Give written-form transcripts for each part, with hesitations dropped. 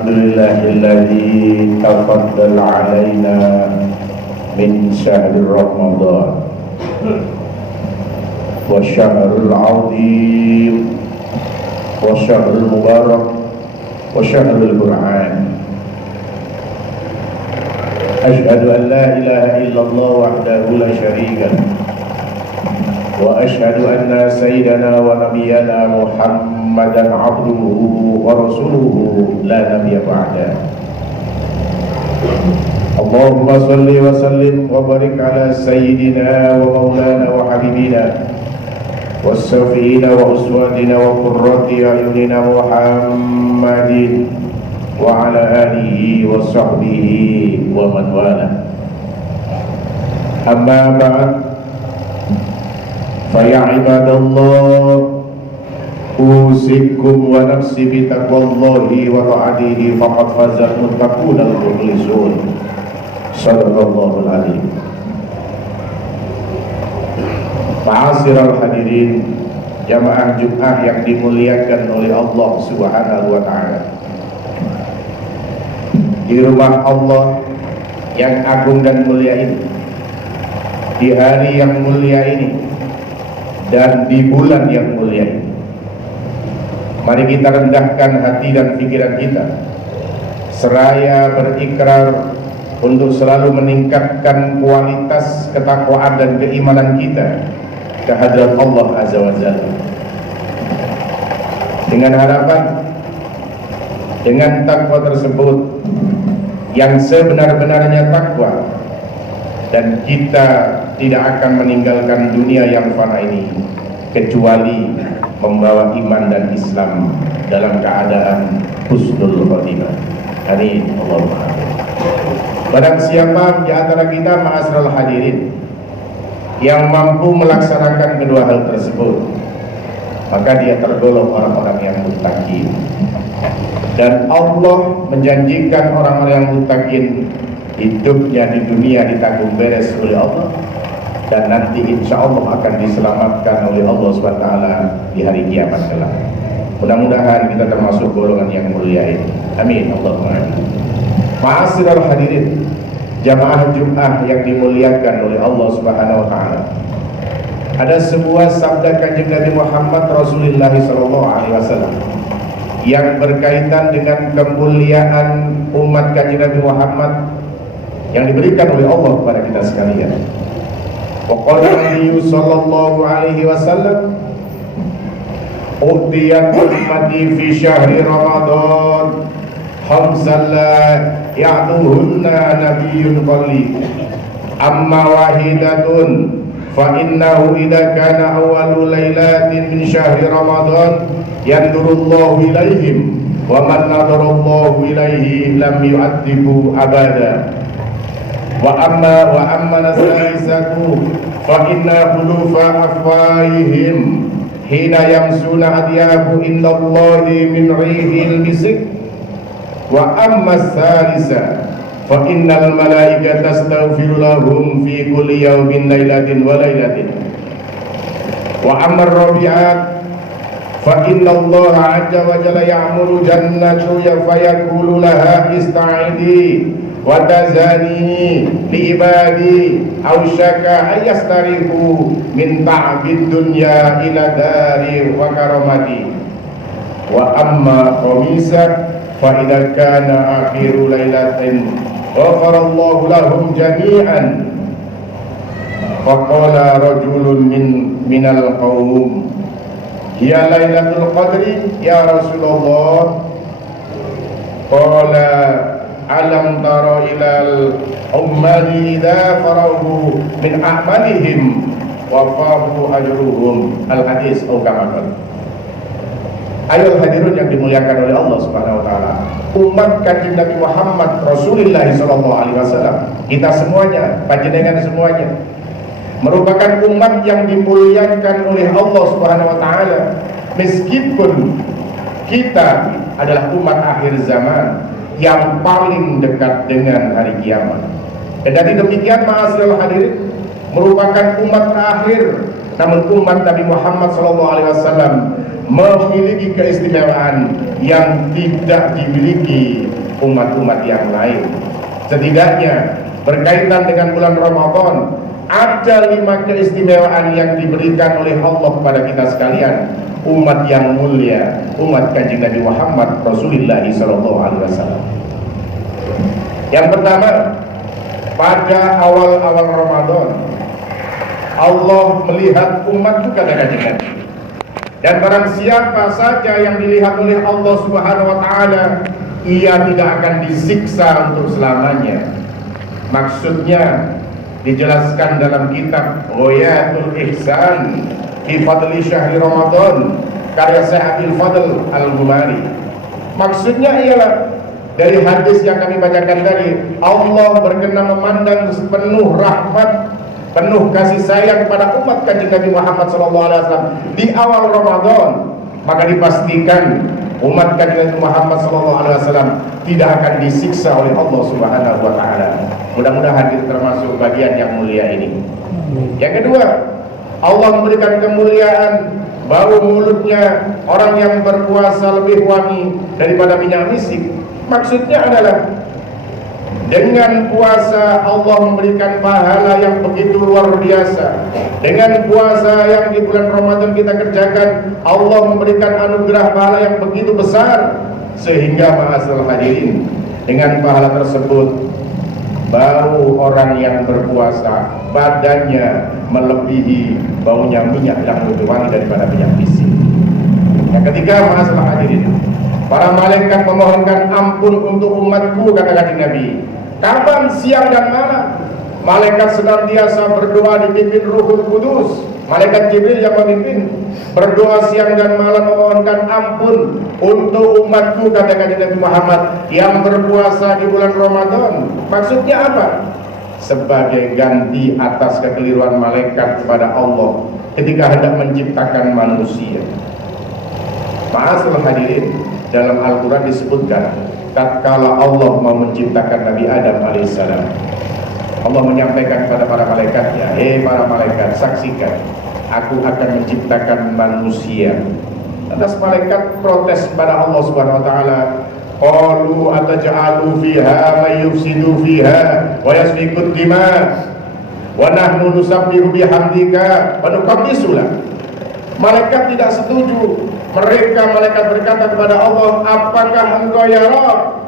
Alhamdulillahilladzi tafaddal alaina min syahri Ramadan wa syahrul azim wa syahrul mubarak wa syahrul Qur'an. Asyhadu an la ilaha illallah wahdahu la syarika lahu wa asyhadu anna sayyidana wa nabiyyana Muhammadan abduhu wa rasuluhu la nabiyya ba'da. Allahumma salli wa sallim wa barik ala sayyidina wa maulana wa habibina wa safina wa uswatina wa qurrati ayunina Muhammadin wa ala alihi wa sahbihi wa man wala. Amma ba'd, fa ya ibadallah, usikum wa nafsi bi taqwallahi wa ta'atihi faqad fazal muttaqun al-mukhlisun. Sadaqallahul alim. Ma'asyiral hadirin, jamaah Jumat yang dimuliakan oleh Allah Subhanahu wa taala. Di rumah Allah yang agung dan mulia ini, di hari yang mulia ini, dan di bulan yang mulia ini, mari kita rendahkan hati dan pikiran kita seraya berikrar untuk selalu meningkatkan kualitas ketakwaan dan keimanan kita kehadrat Allah Azza wa Jalla, dengan harapan dengan takwa tersebut yang sebenar-benarnya takwa, dan kita tidak akan meninggalkan dunia yang fana ini kecuali membawa iman dan Islam dalam keadaan husnul khotimah. Amin Allahumma amin. Barang siapa di antara kita ma'asyiral hadirin yang mampu melaksanakan kedua hal tersebut, maka dia tergolong orang-orang yang muttaqin. Dan Allah menjanjikan orang-orang yang muttaqin hidupnya di dunia ditanggung beres oleh Allah, dan nanti insya Allah akan diselamatkan oleh Allah SWT di hari kiamat kelak. Mudah-mudahan kita termasuk golongan yang mulia ini. Amin Allahumma amin. Ma'asyiral hadirin, jamaah Jumat yang dimuliakan oleh Allah Subhanahu wa taala. Ada sebuah sabda Kanjeng Nabi Muhammad Rasulullah SAW yang berkaitan dengan kemuliaan umat Kanjeng Nabi Muhammad yang diberikan oleh Allah kepada kita sekalian. Waqala Nabi sallallahu alaihi wasallam, "Utiyat ummati fi syahri Ramadan khamsan la ya'tuhunna nabiyyun qalli, amma wahidatun fa innahu idza kana awwalu lailatin min syahri Ramadan yandurullahu ilaihim wa man nadarallahu ilaihi lam yu'adzibu abada. Wa amma nasalisatu fa inna khulufa afwaihim hina yamsuna adyabu indallahi min rihil misik. Wa amma salisa fa innal malaikata tastaghfiru lahum fi kulli yawmin lailatin wa lailatin. Wa amma rabi'at fa inna Allah azza wa jalla ya'muru jannatu fayaqulu laha ista'idi wa tazani li ibadi aw syaka ayastarihu min ta'bid dunya ila dari wa karamati. Wa amma khamisa fa idza kana akhiru lailatin ghafarallahu lahum jami'an. Faqala rajulun minal qaum, ya lailatul qadri ya Rasulullah. Qala alam tara ilal ummati idza farahu min a'malihim wa fahu ajruhum. Al-hadis atau kama. Ayo hadirin yang dimuliakan oleh Allah Subhanahu wa taala, umat Kanjeng Nabi Muhammad Rasulullah sallallahu alaihi wasallam, kita semuanya, panjenengan semuanya merupakan umat yang dimuliakan oleh Allah Subhanahu wa taala, meskipun kita adalah umat akhir zaman yang paling dekat dengan hari kiamat. Dan demikian ma'asyiral hadirin, merupakan umat terakhir, namun umat Nabi Muhammad SAW memiliki keistimewaan yang tidak dimiliki umat-umat yang lain. Setidaknya berkaitan dengan bulan Ramadan, ada 5 keistimewaan yang diberikan oleh Allah kepada kita sekalian, umat yang mulia, umat Kanjeng Nabi Muhammad Rasulullah SAW. Yang pertama, pada awal-awal Ramadan Allah melihat umatku, kata Kanjeng Nabi, dan barang siapa saja yang dilihat oleh Allah Subhanahu wa taala, ia tidak akan disiksa untuk selamanya. Maksudnya dijelaskan dalam kitab Ghayatul Ihsan fi Fadli Syahri Ramadan karya Syekh Abdul Fadl Al-Ghumari. Maksudnya ialah dari hadis yang kami bacakan tadi, Allah berkenan memandang penuh rahmat, penuh kasih sayang kepada umat Kanjeng Nabi Muhammad SAW di awal Ramadan, maka dipastikan umat Kanjeng Nabi Muhammad SAW tidak akan disiksa oleh Allah Subhanahu wa taala. Mudah-mudahan kita termasuk bagian yang mulia ini. Yang kedua, Allah memberikan kemuliaan bau mulutnya orang yang berpuasa lebih wangi daripada minyak misik. Maksudnya adalah dengan puasa Allah memberikan pahala yang begitu luar biasa. Dengan puasa yang di bulan Ramadan kita kerjakan, Allah memberikan anugerah pahala yang begitu besar, sehingga ma'asal hadirin, dengan pahala tersebut bau orang yang berpuasa badannya melebihi baunya minyak yang lebih wangi daripada minyak misik. Yang ketiga, ma'asal hadirin, para malaikat memohonkan ampun untuk umatku, kata Kanjeng Nabi. Kapan? Siang dan malam. Malaikat senantiasa berdoa dipimpin Ruhul Kudus. Malaikat Jibril yang memimpin, berdoa siang dan malam memohonkan ampun untuk umatku, kata Kanjeng Nabi Muhammad, yang berpuasa di bulan Ramadan. Maksudnya apa? Sebagai ganti atas kekeliruan malaikat kepada Allah ketika hendak menciptakan manusia. Ma'asal hadirin, dalam Al-Quran disebutkan tatkala Allah mau menciptakan Nabi Adam alaihissalam, Allah menyampaikan kepada para malaikatnya, para malaikat, saksikan, aku akan menciptakan manusia. Lantas malaikat protes kepada Allah Subhanahu wa taala, qalu ataj'alu fiha may yufsidu fiha wa yasfiku dima wa nahnu nusabbihu bihamdika wa nuqaddisu lak. Malaikat tidak setuju. Mereka malaikat berkata kepada Allah, apakah engkau ya Rabb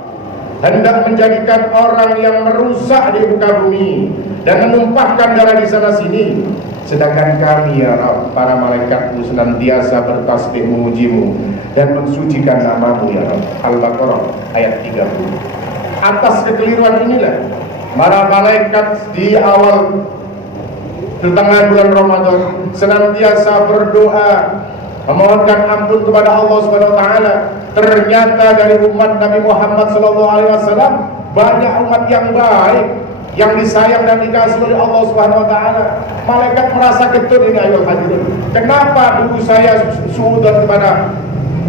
hendak menjadikan orang yang merusak di muka bumi dan menumpahkan darah di sana sini, sedangkan kami ya Rabb, para malaikatmu senantiasa bertasbih memujimu dan mensucikan namamu ya Rabb. Al-Baqarah ayat 30. Atas kekeliruan inilah para malaikat di awal di tengah bulan Ramadan senantiasa berdoa memohonkan ampun kepada Allah Subhanahu wa taala. Ternyata dari umat Nabi Muhammad SAW banyak umat yang baik, yang disayang dan dikasihi oleh Allah Subhanahu wa taala. Malaikat merasa getun ini, ayo hadirin. Kenapa dulu saya suudzon kepada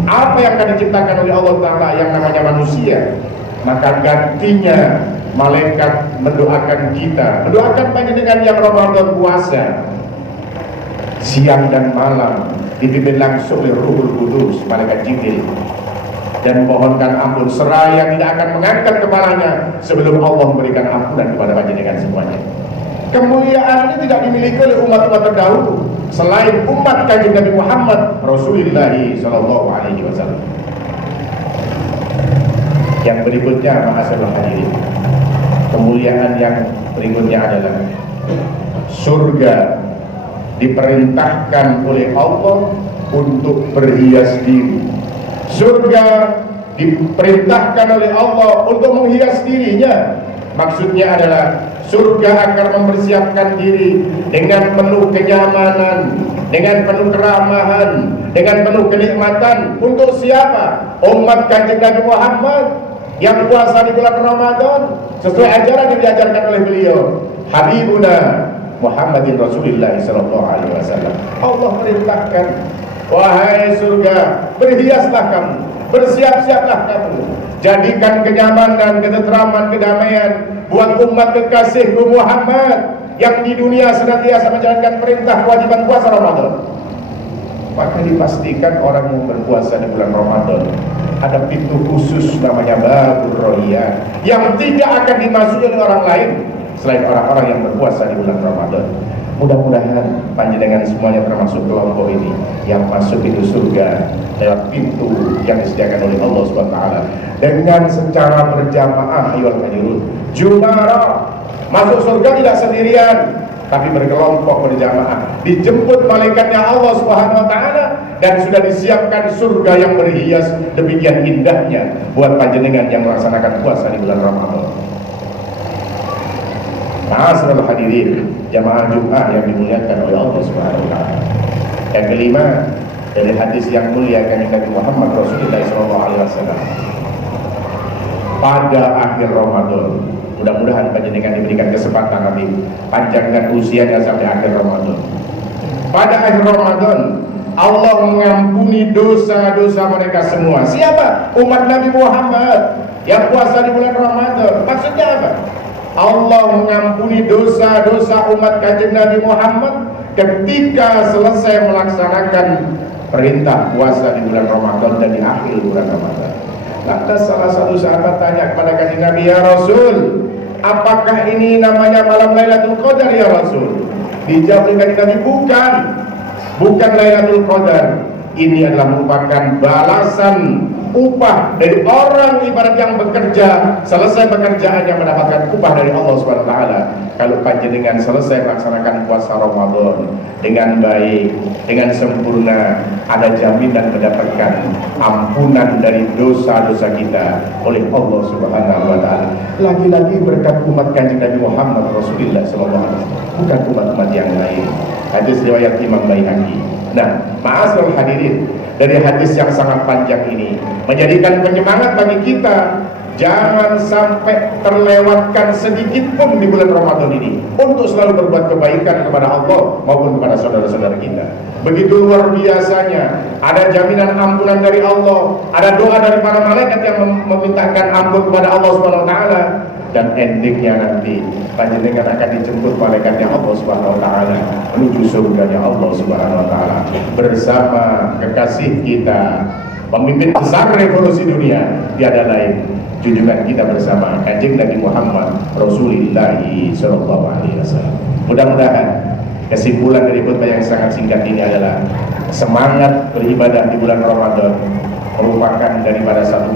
apa yang akan diciptakan oleh Allah taala yang namanya manusia? Maka gantinya malaikat mendoakan kita, mendoakan panjenengan yang Ramadan puasa siang dan malam, dipimpin langsung oleh Ruhul Kudus, malaikat Jibril, dan mohonkan ampun seraya tidak akan mengangkat kepalanya sebelum Allah memberikan ampunan kepada panjenengan semuanya. Kemuliaan ini tidak dimiliki oleh umat-umat terdahulu selain umat Kanjeng Nabi Muhammad Rasulullah SAW. Yang berikutnya, ma'asyiral hadirin, kemuliaan yang berikutnya adalah surga diperintahkan oleh Allah untuk berhias diri. Surga diperintahkan oleh Allah untuk menghias dirinya. Maksudnya adalah surga akan mempersiapkan diri dengan penuh kenyamanan, dengan penuh keramahan, dengan penuh kenikmatan. Untuk siapa? Umat Kanjeng Nabi Muhammad yang puasa di bulan Ramadan sesuai ajaran yang diajarkan oleh beliau, Habibuna Muhammadin Rasulullah SAW. Allah perintahkan, wahai surga, berhiaslah kamu, bersiap-siaplah kamu, jadikan kenyamanan, ketenteraman, kedamaian buat umat kekasihku Muhammad yang di dunia senantiasa menjalankan perintah kewajiban puasa Ramadan. maka dipastikan orang yang berpuasa di bulan Ramadan ada pintu khusus namanya Babur Rohiyah yang tidak akan dimasuki oleh orang lain selain orang-orang yang berpuasa di bulan Ramadan. Mudah-mudahan panjenengan semuanya termasuk kelompok ini yang masuk itu surga lewat pintu yang disediakan oleh Allah SWT dengan secara berjamaah. Ayyuhal hadirun, jumara, masuk surga tidak sendirian tapi berkelompok berjamaah, dijemput malaikatnya Allah SWT dan sudah disiapkan surga yang berhias demikian indahnya buat panjenengan yang melaksanakan puasa di bulan Ramadan. Ma'asyiral hadirin, jamaah Jumat yang dimuliakan oleh Allah Subhanahu wa taala. Yang kelima, dari hadis yang mulia dari Nabi Muhammad Rasulullah SAW. Pada akhir Ramadan, mudah-mudahan panjenengan diberikan kesempatan nanti panjangkan usianya sampai akhir Ramadan. Pada akhir Ramadan, Allah mengampuni dosa-dosa mereka semua. Siapa? Umat Nabi Muhammad yang puasa di bulan Ramadan. Maksudnya apa? Allah mengampuni dosa-dosa umat Kanjeng Nabi Muhammad ketika selesai melaksanakan perintah puasa di bulan Ramadan dan di akhir bulan Ramadan. Lantas salah satu sahabat tanya kepada Kanjeng Nabi, "Ya Rasul, apakah ini namanya malam Lailatul Qadar ya Rasul?" Dijawab oleh Kanjeng Nabi, bukan Lailatul Qadar. Ini adalah merupakan balasan upah dari orang ibarat yang bekerja, selesai pekerjaannya mendapatkan upah dari Allah SWT. Kalau panjenengan selesai melaksanakan puasa Ramadan dengan baik, dengan sempurna, ada jaminan mendapatkan ampunan dari dosa-dosa kita oleh Allah SWT. Lagi-lagi berkat umat Kanjeng Nabi Muhammad Rasulullah SAW, bukan umat-umat yang lain. Hadis riwayat Imam Baihaqi. Nah, ma'asyiral hadirin, dari hadis yang sangat panjang ini menjadikan penyemangat bagi kita jangan sampai terlewatkan sedikit pun di bulan Ramadan ini untuk selalu berbuat kebaikan kepada Allah maupun kepada saudara-saudara kita. Begitu luar biasanya, ada jaminan ampunan dari Allah, ada doa dari para malaikat yang memintakan ampun kepada Allah SWT, dan endingnya nanti panjenengan akan dijemput malaikatnya Allah Subhanahu wa taala menuju surganya Allah Subhanahu wa taala bersama kekasih kita, pemimpin besar revolusi dunia, tiada lain junjungan kita bersama Kanjeng Nabi Muhammad Rasulullah sallallahu alaihi wasallam. Mudah-mudahan kesimpulan dari khutbah yang sangat singkat ini adalah semangat beribadah di bulan Ramadan merupakan daripada satu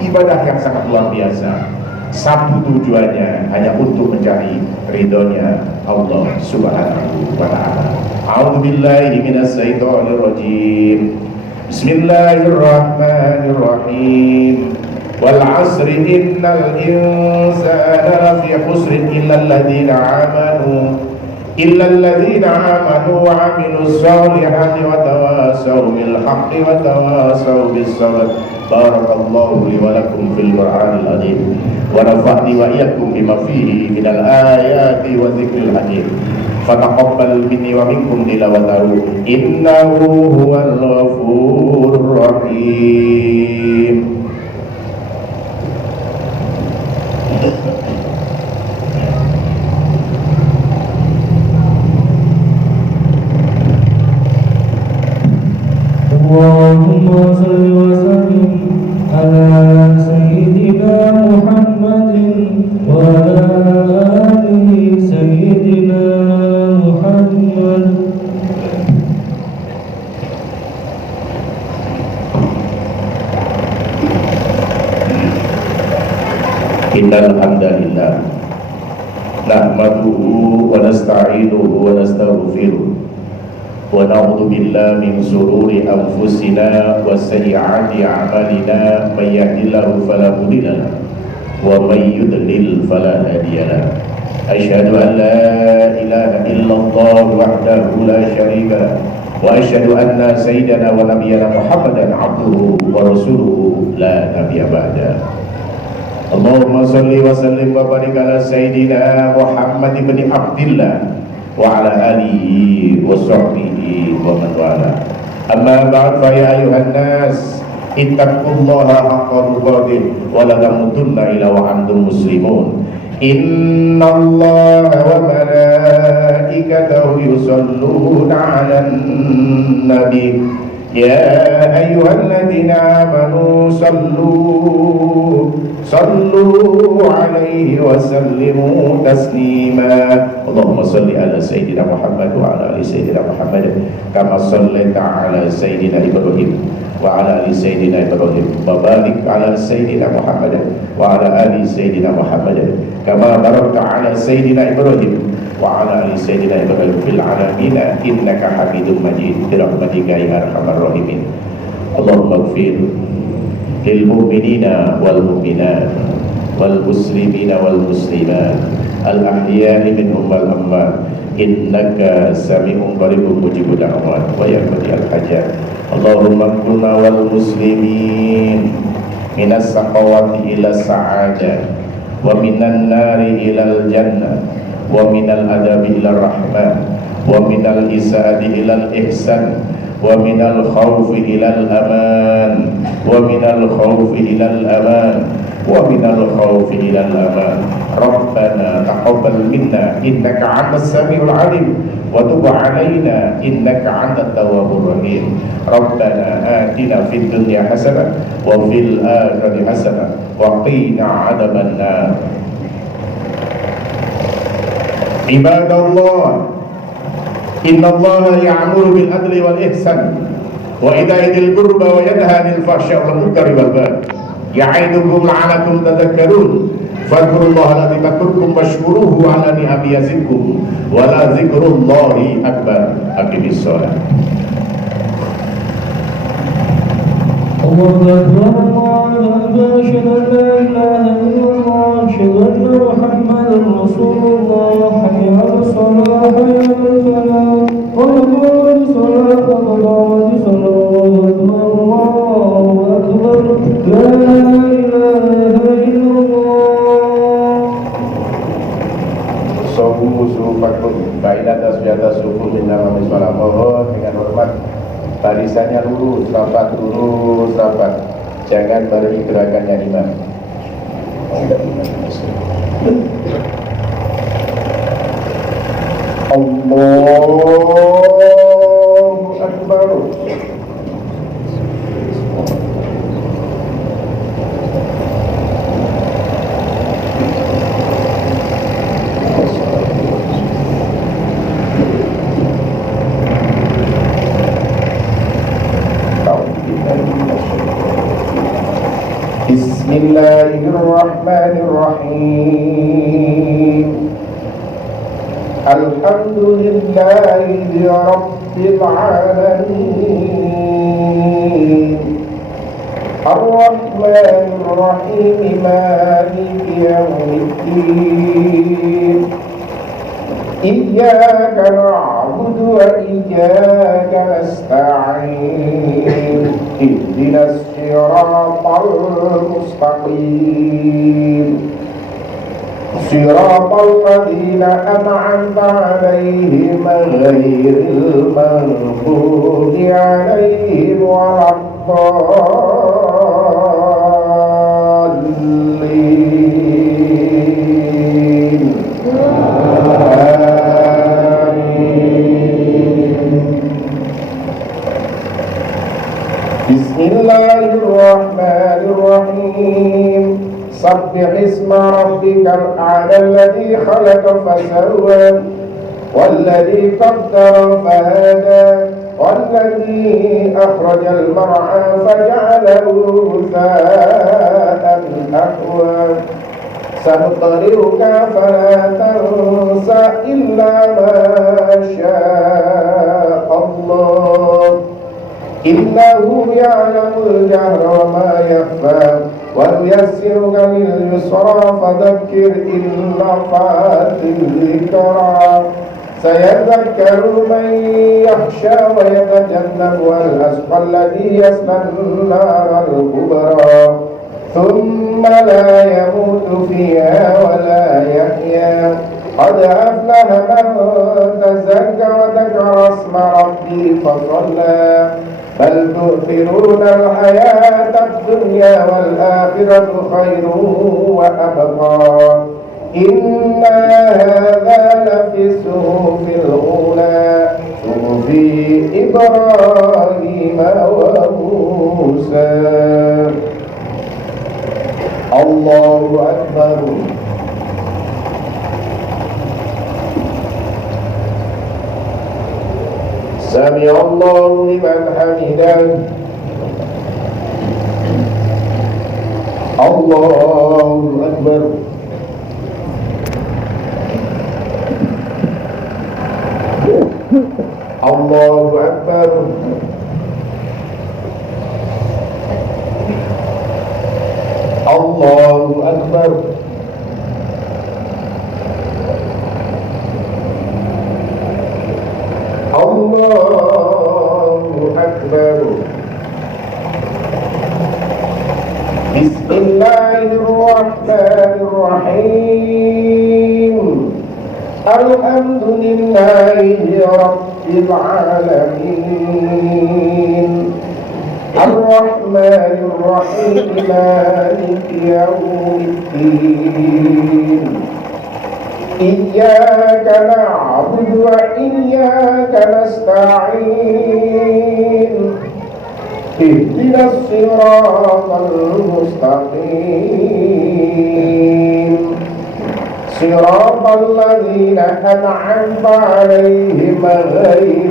ibadah yang sangat luar biasa. Satu tujuannya hanya untuk mencari ridhonya Allah Subhanahu wa taala. A'udzubillahi minasyaitonir rajim. Bismillahirrahmanirrahim. Wal 'asri innal insana lafi khusrin illa alladziina amanu wa 'amilus solihati wa tawasaw bil haqqi wa tawasaw bis sabr. Barakallahu li wa lakum fil Qur'anil azim wa nafa'ni wa iyyakum bima fihi minal ayati wa dzikril hakim. Fataqabbal minni wa minkum tilawatahu innahu huwal ghafurur rahim. Allahumma salli wa sallim ala sayyidina Muhammadin wa ala ali sayyidina Muhammad. Innal hamdalillah nahmaduhu wa nasta'inuhu wa nastaghfiruh wa na'udzu billahi min shururi anfusina wa sayyiati a'malina may yahdihillahu fala mudilla lahu wa may yudlil fala hadiya lahu. Asyhadu an la ilaha illallah wahdahu la syarika lahu wa asyhadu anna sayyidana wa nabiyyana Muhammadan abduhu wa rasuluhu la nabiyya ba'da. Allahumma salli wa sallim wa barik ala sayyidina Muhammad ibn Abdillah wa ala alihi wa sahbihi wa man wala. Amma ba'd, fa ya ayuhan nas ittaqullaha haqqa tuqatih wa la tamutunna illa wa antum muslimun. Innallaha wa malaikatahu وملائكته يصلون على النبي يا أيها الذين آمنوا صلوا عليه وسلموا تسليما اللهم صل على سيدنا محمد وعلى آل سيدنا محمد كما صليت على سيدنا إبراهيم وعلى آل سيدنا إبراهيم وبارك على سيدنا محمد وعلى آل سيدنا محمد كما باركت على سيدنا إبراهيم وعلى آل سيدنا إبراهيم في العالمين إنك حميد مجيد برحمتك يا أرحم الراحمين اللهم اغفر للمؤمنين والمؤمنات والمسلمين والمسلمات الأحياء منهم والأموات إنك سميع قريب مجيب الدعوات ويقضي الحاجات اللهم كنا والمسلمين من السخاوة إلى السعادة ومن النار إلى الجنة ومن العذاب إلى الرحمة ومن الإساءة إلى الإحسان ومن الخوف إلى الأمان ومن الخوف إلى الأمان ومن الخوف إلى الأمان ربنا تقبل منا إنك أنت السميع العليم وتب علينا إنك أنت التواب الرحيم ربنا آتنا في الدنيا حسنة وفي الآخرة حسنة وقنا عذاب النار عباد الله إن الله يأمر بالعدل والإحسان وإيتاء ذي القربى وينهى عن الفحشاء والمنكر والبغي يعظكم لعلكم تذكرون فاذكروا الله الذي يذكركم واشكروه على نعمه يزدكم ولذكر الله أكبر أقم الصلاة الله أكبر الله أكبر أشهد أن لا إله إلا الله أشهد أن محمدا رسول الله حي على الصلاة حي على الفلاح قد قامت الصلاة قد قامت الصلاة الله أكبر لا إله إلا الله Sohu sufakum baina tasbihata subuh minna wa miswala mohon dengan hormat barisannya lurus, rapat, jangan barengi gerakannya imam. Allahu Akbar. Bismillahirrahmanirrahim. Alhamdulillahi rabbil alamin. Ar-Rahmanir Rahim Maliki yaumiddin. Iyyaka na'budu wa iyyaka nasta'in. Ihdinas siratal mustaqim. Siratal ladzina an'amta 'alaihim ghairil maghdubi 'alaihim waladdallin. Bismillahirrahmanirrahim. Sabbih isma rabbikal a'la alladhi khalaqa fasawwa walladhi qaddara fahada walladhi akhrajal mar'a faja'alahu ghutha'an ahwa. Sanuqri'uka fala tansa illa ma syaa Allah. Innahu ya'lamul jahra wa ma yakhfa wa nuyassiruka lil yusra fadhakkir in nafa'atil dhikra sayadhakkaru man yakhsha wa yatajannabu al-ashqa alladhi yasla an-naral kubra thumma la yamutu fiha wa la yahya. Qad aflaha man tazakka wa dhakara isma rabbihi fasalla. بل تؤثرون الحياة الدنيا والآخرة خير وأبقى إن هذا لفي الصحف إبراهيم وموسى الله أكبر سمع الله لمن حمده الله أكبر الله أكبر الله أكبر الله أكبر بسم الله الرحمن الرحيم الحمد لله رب العالمين الرحمن الرحيم مالك يوم الدين إياك نعبد وإياك نستعين اهدنا الصراط المستقيم صراط الذين أنعمت عليهم غير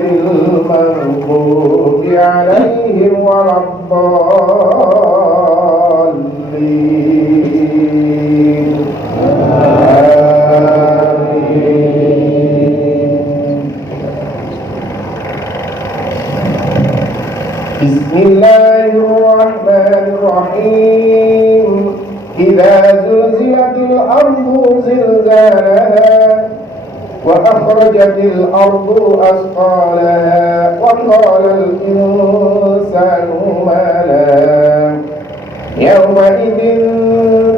المغضوب عليهم ولا الضالين بسم الله الرحمن الرحيم إذا زلزلت الأرض زلزالها وأخرجت الأرض أثقالها وقال الإنسان ما لها يومئذ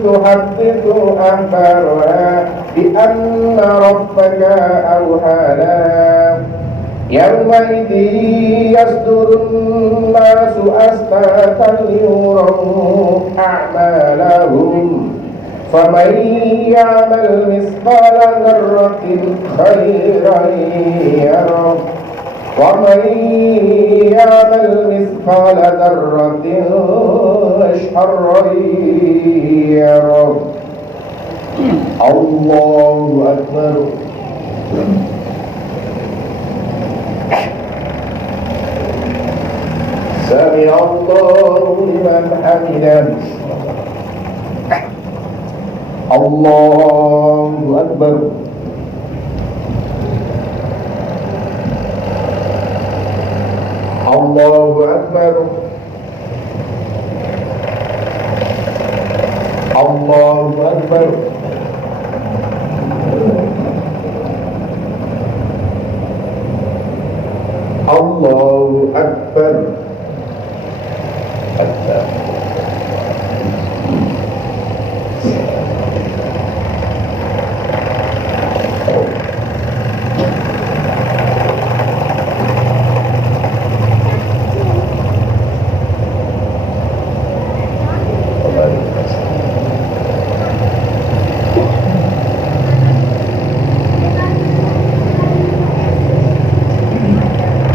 تحدث أخبارها بأن ربك أوحى لها يومئذ يصدر الناس أشتاتا ليروا أعمالهم فمن يعمل مثقال ذرة خيرا يره ومن يعمل مثقال ذرة شرا يره الله أكبر سمع الله لمن حمده الله أكبر الله أكبر الله أكبر الله أكبر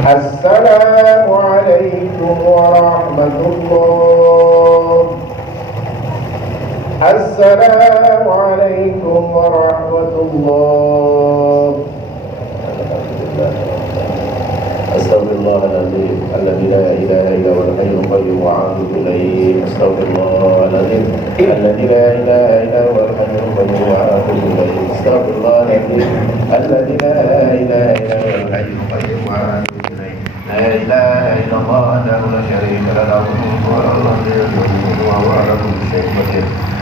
السلام عليكم ورحمة الله السلام عليكم ورحمة الله أستغفر الله العظيم الذي لا إله إلا هو الحي القيوم وأتوب إليه أستغفر الله العظيم الذي لا إله إلا هو الحي القيوم وأتوب إليه أستغفر الله العظيم الذي لا إله إلا هو الحي القيوم وأتوب إليه لا إله إلا الله وحده لا شريك له الملك وله الحمد وهو على كل شيء